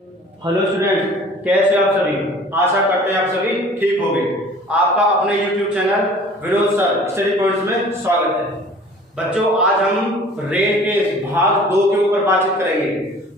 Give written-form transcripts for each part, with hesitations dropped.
Hello student, कैसे हो आप सभी। आशा करते हैं आप सभी ठीक होंगे। आपका अपने YouTube channel Vinod sir study points में स्वागत है। बच्चों, आज हम रेल के भाग 2 के ऊपर बातचीत करेंगे।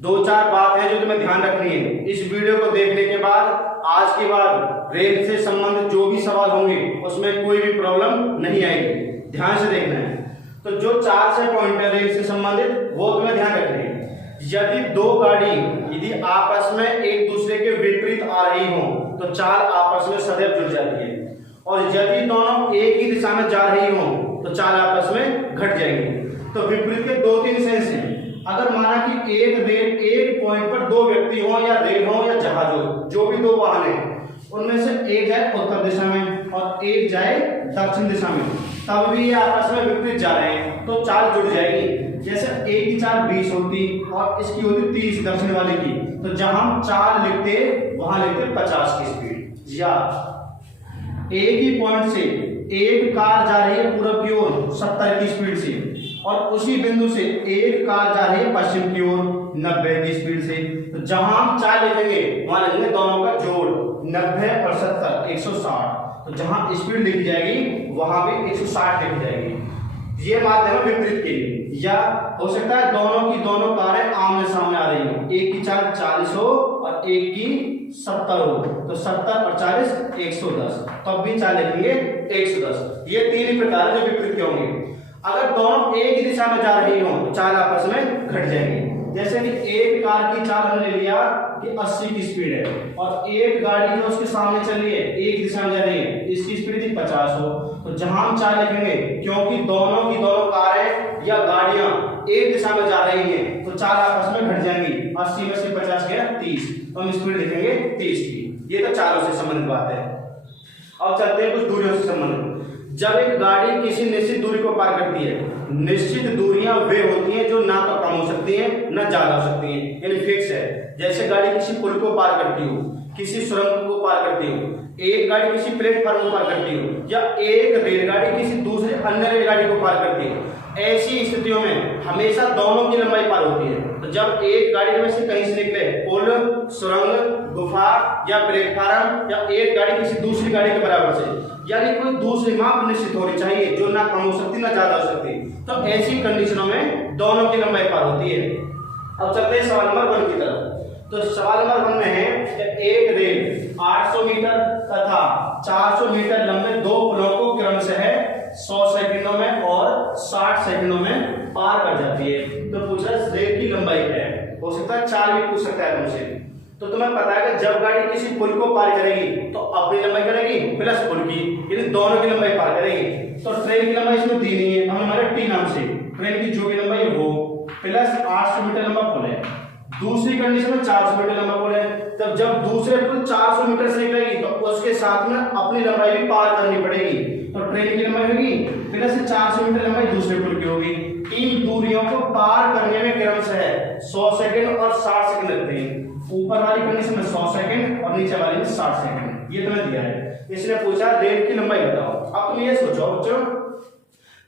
2-4 बात है जो तुम्हें ध्यान रखनी है। इस वीडियो को देखने के बाद आज के बाद रेल से संबंधित जो भी सवाल होंगे उसमें कोई भी प्रॉब्लम नहीं आएगी। ध्यान से देखना है। तो जो 4-6 पॉइंट है रेल से संबंधित वो तुम्हें ध्यान रखने हैं। यदि दो गाड़ी यदि आपस में एक दूसरे के विपरीत आ रही हो तो चाल आपस में सदैव जुड़ जाती है, और यदि दोनों एक ही दिशा में जा रही हो तो चाल आपस में घट जाएंगी। तो विपरीत के 2-3 सेंस हैं। अगर माना कि एक पॉइंट पर दो व्यक्ति हो या रेल हो या जहाज हो, जो भी दो वाहन है, उनमें से एक जाए उत्तर दिशा में और एक जाए दक्षिण दिशा में, तब भी ये आपस में विपरीत जा रहे हैं तो चाल जुड़ जाएगी। जैसे एक की चाल 20 होती और इसकी होती 30 दक्षिण वाले की, तो जहां हम चाल लिखते वहां लिखते 50 की स्पीड। या एक ही पॉइंट से एक कार जा रही है पूरब की ओर 70 की स्पीड से, और उसी बिंदु से एक कार जा रही है पश्चिम की ओर 90 की स्पीड से, तो जहां हम चाल लिखेंगे वहां लिखेंगे दोनों का जोड़ 90 और 70 160। तो जहां स्पीड लिखी जाएगी वहां भी 160 लिखी जाएगी। ये माध्यम है विपरीत के लिए। या हो सकता है दोनों की दोनों कारें आमने सामने आ रही हो, एक की चाल 40 हो और एक की 70 हो, तो 70 और 40 110, तब भी चाल लिखेंगे 110। ये 3 ही प्रकार जो विपरीत के होंगे। अगर दोनों एक ही दिशा में जा रही हो तो चाल आपस में घट जाएंगी। जैसे कि एक कार की चाल हमने लिया कि 80 की स्पीड है, और एक गाड़ी जो उसके सामने चल रही है एक दिशा में जा रही है, इसकी स्पीड थी 50 हो, तो जहां हम चाल लिखेंगे क्योंकि दोनों की दोनों कारें या गाड़ियां एक दिशा में जा रही हैं तो चाल आपस में घट जाएंगी। 80 में से 50 गया 30, तो हम स्पीड लिखेंगे 30 की। ये तो चालों से संबंधित बात है। अब चलते हैं कुछ दूरियों से संबंधित। जब एक गाड़ी किसी निश्चित दूरी को पार करती है, निश्चित दूरियां वे होती हैं जो ना तो कम हो सकती हैं ना ज्यादा हो सकती हैं, यानी फिक्स है। जैसे गाड़ी किसी पुल को पार करती हो, किसी सुरंग को पार करती हो, एक गाड़ी किसी प्लेटफॉर्म को पार करती हो, या एक रेलगाड़ी किसी दूसरे अन्य रेलगाड़ी को पार करती हो, ऐसी स्थितियों में हमेशा दोनों की लंबाई पार होती है। तो जब एक गाड़ी में से कहीं से निकले पुल, सुरंग, गुफा या प्लेटफार्म, या एक गाड़ी किसी दूसरी गाड़ी के बराबर से, यानी कोई दूसरी माप निश्चित होनी चाहिए जो ना कम हो सकती ना ज्यादा हो सकती, तो ऐसी कंडीशनों में दोनों की लंबाई पार होती है। अब चलते हैं सवाल नंबर 1 की तरफ। तो सवाल नंबर 1 में है एक रेल 800 मीटर तथा 400 मीटर लंबे दो पुलों को क्रमशः 100 सेकंडों में और 60 सेकंडों में पार कर जाती है। तो पूछा रेल की लंबाई क्या है। हो सकता है 4 भी पूछ सकता है तुमसे। तो तुम्हें पता है कि जब गाड़ी किसी पुल को पार करेगी तो अपनी लंबाई करेगी प्लस पुल की, यानी दोनों की लंबाई पार करेगी। तो ट्रेन की लंबाई इसमें दी नहीं है, हमने हमारे टी नाम से ट्रेन की जो भी लंबाई है वो प्लस 800 मीटर लंबा पुल है। दूसरी कंडीशन में 400 मीटर लंबा पुल है। तब जब दूसरे पुल 400 मीटर से निकलेगी तो उसके साथ में अपनी लंबाई भी पार करनी पड़ेगी। तो ट्रेन की लंबाई होगी प्लस 400 मीटर लंबाई दूसरे पुल की होगी। इन दूरियों को पार करने में क्रमशः 100 सेकंड और 60 सेकंड लगते हैं। ऊपर वाली कंडीशन में 100 सेकंड और नीचे वाली में 60 सेकंड। ये तुम्हें दिया है। इसने पूछा रेल की लंबाई बताओ। अब तुम ये सोचो बच्चों,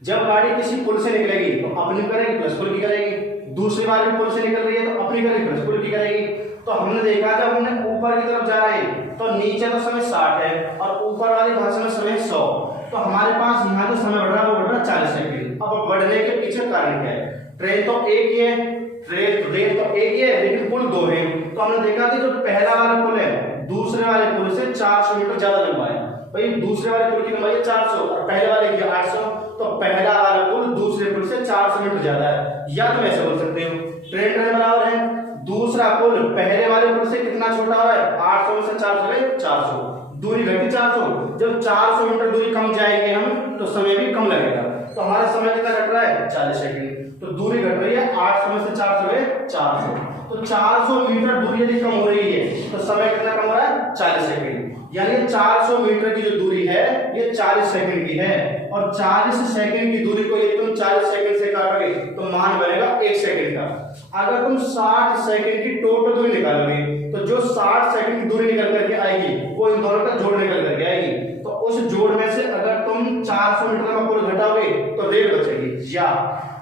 जब गाड़ी किसी पुल से निकलेगी तो अपनी करेगी प्लस पुल की करेगी, दूसरी वाली पुल से निकल रही है तो अपनी करेगी प्लस पुल की करेगी। तो हमने देखा जब हमने ऊपर की तरफ जा रहे हैं तो नीचे तो समय 60 है और ऊपर वाली भाषा में समय 100। तो हमारे पास यहाँ जो समय बढ़ रहा है वो बढ़ रहा है 40 सेकंड। अब बढ़ने के पीछे कारण क्या है? ट्रेन तो एक ही है, रेल तो एक ही है, लेकिन पुल 2 है। तो हमने देखा कि जो पहला वाला पुल है दूसरे वाले पुल से 400 मीटर ज्यादा लंबा है। भाई दूसरे वाले पुल की लंबाई 400 और पहले वाले की 800, तो पहला वाला पुल दूसरे पुल से 400 मीटर ज्यादा है। या तुम ऐसे बोल सकते हो ट्रेन बराबर है, दूसरा पुल पहले वाले पुल से कितना छोटा हो रहा है 800 में से 400 में 400, दूरी घटी 400। जब 400 मीटर दूरी कम जाएंगे हम तो समय भी कम लगेगा। तो हमारा समय कितना घट रहा है 40 सेकंड। तो दूरी घट रही है 800 में से 400 में 400। तो 400 मीटर दूरी यदि कम हो रही है तो समय कितना कम हो रहा है 40 सेकंड। यानी 400 मीटर की जो दूरी है ये 40 सेकंड की है, और 40 सेकंड की दूरी को यदि तुम 40 सेकंड से काटोगे तो मान बनेगा 1 सेकंड का। अगर तुम 60 सेकंड की टोटल दूरी निकालोगे तो जो 60 सेकंड की दूरी निकल करके आएगी वो इन दोनों का जोड़ निकल करके आएगी। तो उस जोड़ में से अगर तुम 400 मीटर का पुल घटाओगे तो रेल बचेगी। या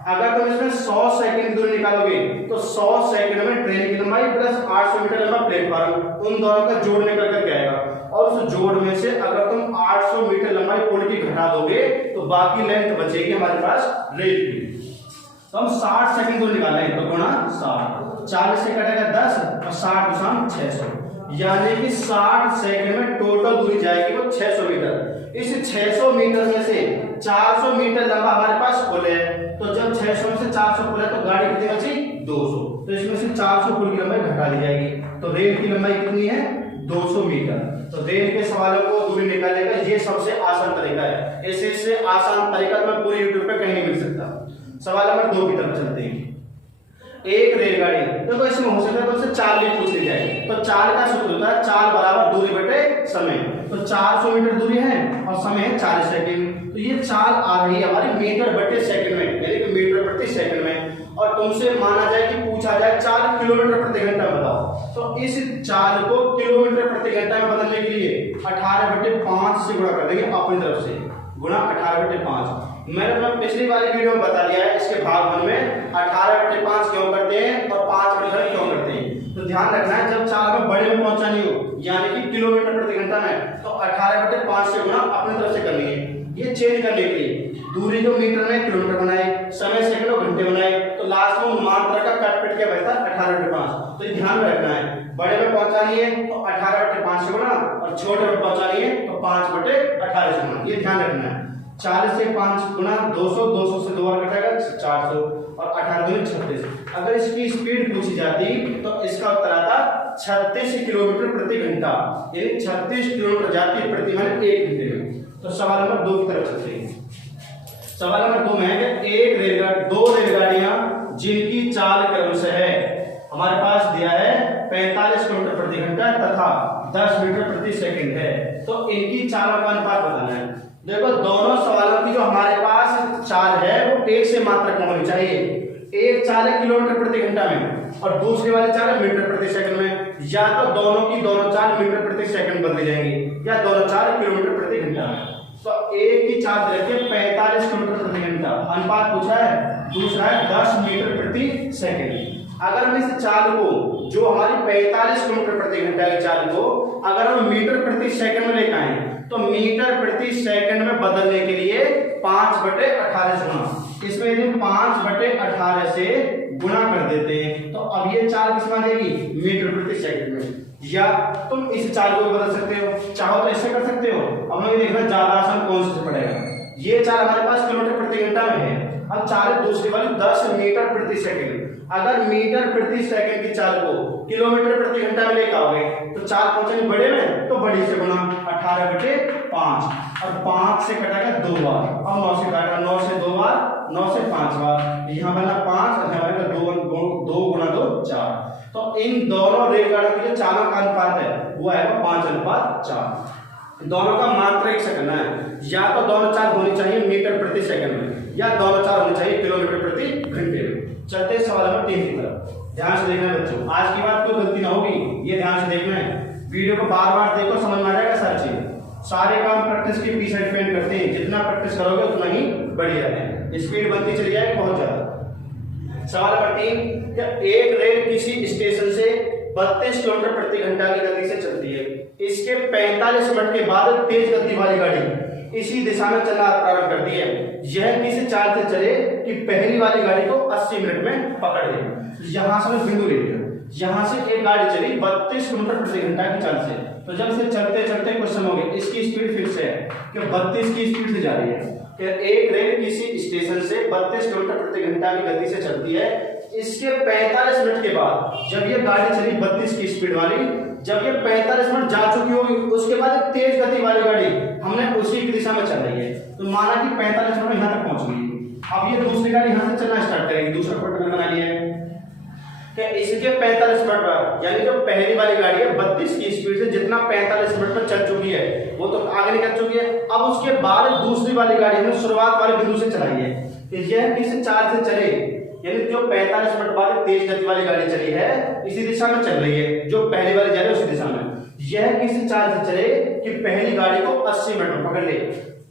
अगर तुम इसमें 100 सेकंड की दूरी निकालोगे तो 100 सेकंड में ट्रेन की लंबाई प्लस 800 मीटर लंबा प्लेटफॉर्म, उन दोनों का जोड़ निकल कर के आएगा। और उस जोड़ में से अगर तुम 800 मीटर लंबाई पुल की घटा दोगे तो बाकी लेंथ बचेगी हमारे पास रेल की। तो हम 60 सेकंड दूर निकालें तो गुणा 60, 40 से कटेगा 10 और 60 गुना 600, यानी कि 60 सेकंड में टोटल दूरी जाएगी वो 600 मीटर। इस 600 मीटर में से 400 मीटर लंबा हमारे पास पुल है, तो जब 600 में से 400 पुल है तो गाड़ी कितनी बची 200, तो इसमें से 400 पुल की लंबाई घटा दी जाएगी। तो रेल की लंबाई कितनी है 200 मीटर। तो रेल के सवालों को दूरी निकालने का ये सबसे आसान तरीका है, इससे आसान तरीका मैं पूरी यूट्यूब पे कहीं नहीं मिल सकता। सवाल नंबर 2 की तरफ चलते हैं। एक रेलगाड़ी, देखो इसमें हो सकता है तो उससे 4 लीड पूछ ली जाए, तो 4 का सूत्र होता है 4 बराबर दूरी बटे समय। तो 400 मीटर दूरी है और समय है 40 सेकंड, तो ये 4 आ रही है हमारी मीटर बटे सेकंड में, यानी कि मीटर प्रति सेकंड में। और तुमसे माना जाए कि पूछा जाए 4 किलोमीटर प्रति घंटा बताओ, तो इस 4 को किलोमीटर प्रति घंटा में बदलने के लिए 18/5 से गुणा कर देंगे अपनी तरफ से, गुणा 18/5। मैंने पिछली वाली वीडियो में बता दिया है इसके भाग 1 में 18/5 क्यों करते हैं और 5/5 क्यों करते हैं। तो ध्यान रखना है जब 4 में बड़े में पहुंचानी हो यानी कि किलोमीटर प्रति घंटा में, तो 18/5 से गुणा अपनी तरफ से करनी है। ये चेंज करने के लिए दूरी जो मीटर में किलोमीटर बनाए, समय सेकंड और घंटे बनाए, तो लास्ट में मात्रा का कट पिट क्या बचता है 18/5। तो ये ध्यान रखना है, बड़े में पहुंचानी है तो 18/5 से गुणा और छोटे में पहुंचानी है तो 5/18 से गुणा, ये ध्यान रखना है। 40 से 5 गुणा 200, 200 से 2 बार कटेगा 400 और 18 दूनी 36। अगर इसकी स्पीड पूछी जाती तो इसका उत्तर आता 36 किलोमीटर प्रति घंटा, यानी 36 किलोमीटर जाती प्रति मिनट 1 घंटे में। तो सवाल नंबर 2 की तरफ चलते हैं। सवाल नंबर 2 में है कि दो रेलगाड़ियां जिनकी चाल क्रमशः है, हमारे पास दिया है 45 किलोमीटर प्रति घंटा तथा 10 मीटर प्रति सेकंड है, तो इनकी चाल का अनुपात बताना है। देखो दोनों सवालों की जो हमारे पास चाल है वो एक से मात्रा कम होनी चाहिए। एक चाल है किलोमीटर प्रति घंटा में और दूसरी वाली चाल है मीटर प्रति सेकंड में, या तो दोनों की दोनों चाल मीटर प्रति सेकंड बदली जाएंगी या दोनों चाल किलोमीटर प्रति घंटा में। तो एक की चाल रखिए 45 किलोमीटर प्रति घंटा, अनुपात पूछा है, दूसरा है 10 मीटर प्रति सेकंड। अगर हम इस चाल को जो हमारी 45 किलोमीटर प्रति घंटा की चाल को अगर हम मीटर प्रति सेकंड में लेकर आए तो मीटर प्रति सेकंड में बदलने के लिए 5/18 से गुणा, इसमें यदि 5/18 से गुणा कर देते हैं तो अब ये चाल किस में आ जाएगी मीटर प्रति सेकंड में। या तुम इस चाल को बदल सकते हो, चाहो तो ऐसे कर सकते हो। अब हमें देखना ज्यादा आसान कौन से पड़ेगा। ये चाल हमारे पास किलोमीटर प्रति घंटा में है, अब चाल है दूसरी वाली 10 मीटर प्रति सेकंड। अगर मीटर प्रति सेकंड की चाल को किलोमीटर प्रति घंटा में लेकर आओगे तो चाल पहुंचेगी बड़े में, तो बड़ी से गुणा 18/5 और 5 से कटेगा 2 बार। अब 9 से काटा, 9 से 2 बार, 9 से 5 बार, यहाँ बना 5 और यहाँ बना 2 गुणा 2 4। तो इन दोनों रेलगाड़ियों की जो चालों का अनुपात है वो है 5/4। दोनों का मात्रा एक से करना है, या तो दोनों चाल होनी चाहिए मीटर प्रति सेकंड में या दोनों चाल होनी चाहिए किलोमीटर प्रति घंटे में। चलते सवाल नंबर 3 की तरफ। ध्यान से देखना बच्चों, आज की बात कोई गलती ना होगी, ये ध्यान से देखना है। वीडियो को बार बार देखो, समझ में आ जाएगा सारी चीज। सारे काम प्रैक्टिस के पीछे डिपेंड करते हैं, जितना प्रैक्टिस करोगे उतना ही बढ़िया है, स्पीड बनती चली जाएगी बहुत ज्यादा। सवाल नंबर 3, एक रेल किसी स्टेशन से 32 किलोमीटर प्रति घंटा की गति से चलती है, इसके 45 मिनट के बाद तेज गति वाली गाड़ी इसी दिशा में चलना प्रारंभ करती है। यह किसी चाल से चले कि पहली वाली गाड़ी को 80 मिनट में पकड़ ले। यहां से बिंदु ले लिया, यहां से एक गाड़ी चली 32 किलोमीटर प्रति घंटा की चाल से, तो जब से चलते चलते क्वेश्चन हो गए, इसकी स्पीड फिक्स है कि 32 की स्पीड से जा रही है। एक रेल किसी स्टेशन से 32 किलोमीटर प्रति घंटा की गति से चलती है, इसके 45 मिनट के बाद जब ये गाड़ी चली 32 की स्पीड वाली, जब ये 45 मिनट जा चुकी होगी उसके बाद एक तेज गति वाली गाड़ी हमने उसी की दिशा में चल रही है, तो माना कि 45 मिनट में यहाँ तक पहुंच गई। अब ये दूसरी गाड़ी यहाँ से चलना स्टार्ट करेगी, दूसरा पॉइंट बना लिया है कि इसके 45 मिनट पर, यानी जो पहली वाली गाड़ी है 32 की स्पीड से जितना 45 मिनट पर चल चुकी है वो तो आगे निकल चुकी है। अब उसके बाद दूसरी वाली गाड़ी हमने शुरुआत वाले बिंदु से चलाई है, यह किस चाल से चले, यानी जो 45 मिनट बाद तेज गति वाली गाड़ी चली है इसी दिशा में चल रही है, जो पहली वाली जा रही है उसी दिशा में। यह किसी चाल से चले कि पहली गाड़ी को 80 मिनट में पकड़ ले।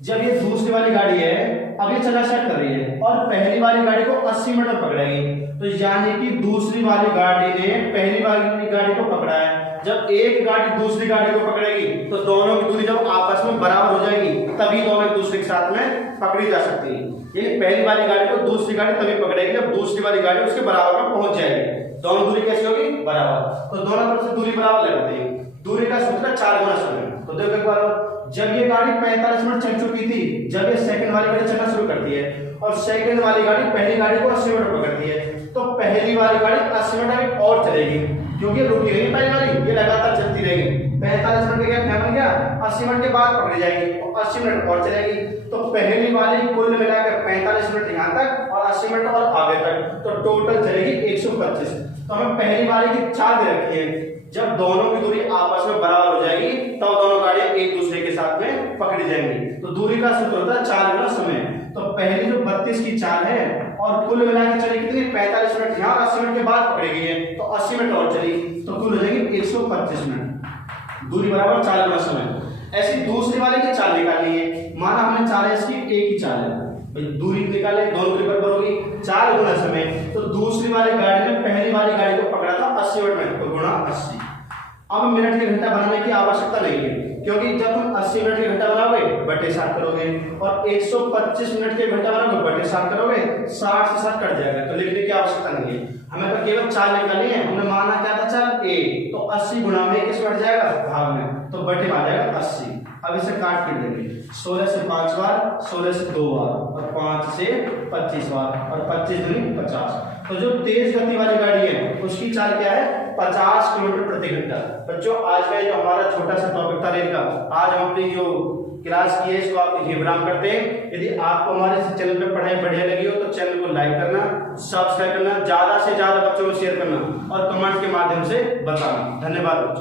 जब ये दूसरी वाली गाड़ी है अब ये चलना स्टार्ट कर रही है और पहली वाली गाड़ी को 80 मिनट में पकड़ेगी, तो यानी कि दूसरी वाली गाड़ी ने पहली वाली गाड़ी को पकड़ा है। जब एक गाड़ी दूसरी गाड़ी को पकड़ेगी तो दोनों की दूरी जब आपस में बराबर हो जाएगी तभी दोनों एक दूसरे के साथ में पकड़ी जा सकती है। ये पहली वाली गाड़ी को दूसरी गाड़ी तभी पकड़ेगी जब दूसरी वाली गाड़ी उसके बराबर में पहुंच जाएगी। दोनों दूरी कैसी होगी? बराबर। तो दोनों तरफ से दूरी बराबर लगाते हैं। दूरी का सूत्र 4 गुना समय। तो देखो एक बार, जब ये गाड़ी 45 मिनट चल चुकी थी, जब ये सेकंड वाली गाड़ी चलना शुरू करती है और सेकंड वाली गाड़ी पहली गाड़ी को 80 मिनट पकड़ती है, तो पहली वाली गाड़ी 80 मिनट और चलेगी क्योंकि रुकी नहीं पहली वाली, ये लगातार चलती रहेगी। 45 मिनट का गैप बन गया, 80 मिनट के बाद पकड़ी जाएगी और 80 मिनट और चलेगी। तो पहली वाली कुल मिलाकर 45 मिनट यहाँ तक और 80 मिनट और आगे तक, तो टोटल चलेगी 125। तो हमें पहली वाली की चाल दे रखी है, जब दोनों की दूरी आपस में बराबर हो जाएगी तब दोनों गाड़ियां एक दूसरे के साथ में पकड़ी जाएंगी। तो दूरी का सूत्र होता है 4 गुना समय। तो पहली जो 32 की चाल है और कुल मिलाकर चली कितनी? 45 मिनट यहाँ 80 मिनट के बाद पकड़ी गई है, तो 80 मिनट और चली, तो कुल हो जाएगी 125 मिनट। दूरी बराबर 4 गुना समय। ऐसी दूसरी वाले की चाल निकालनी है। माना हमने चाल है इसकी एक ही चाल है, दूरी निकाले, दोनों दूरी बराबर होगी, 4 गुना समय। तो दूसरी वाली गाड़ी ने पहली वाली गाड़ी को पकड़ा था 80 मिनट में, तो गुणा 80। अब मिनट के घंटा बनाने की आवश्यकता नहीं है क्योंकि जब तुम 80 मिनट के घंटा बनाओगे बटे 7 करोगे और 125 मिनट के घंटा बनाओगे बटे 7 करोगे, 60 से 7 कट जाएगा, तो लिखने की आवश्यकता नहीं है। हमें तो केवल चाल निकालनी है। हमने माना क्या था? चाल ए, तो 80 गुणा में किस कट जाएगा? भाग में, तो बटे में आ जाएगा 80। अब इसे काट के देंगे, 16 से 5 बार, 16 से 2 बार और 5 से 25 बार और 25 दूनी 50। तो जो तेज गति वाली गाड़ी है उसकी चाल क्या है? 50 किलोमीटर प्रति घंटा। बच्चों आज का जो हमारा छोटा सा टॉपिक था रेल का, आज हम अपनी जो क्लास की है इसको आप यहीं विराम करते हैं। यदि आपको हमारे इस चैनल पे पढ़ाई बढ़िया लगी हो तो चैनल को लाइक करना, सब्सक्राइब करना, ज्यादा से ज्यादा बच्चों को शेयर करना और कमेंट के माध्यम से बताना। धन्यवाद।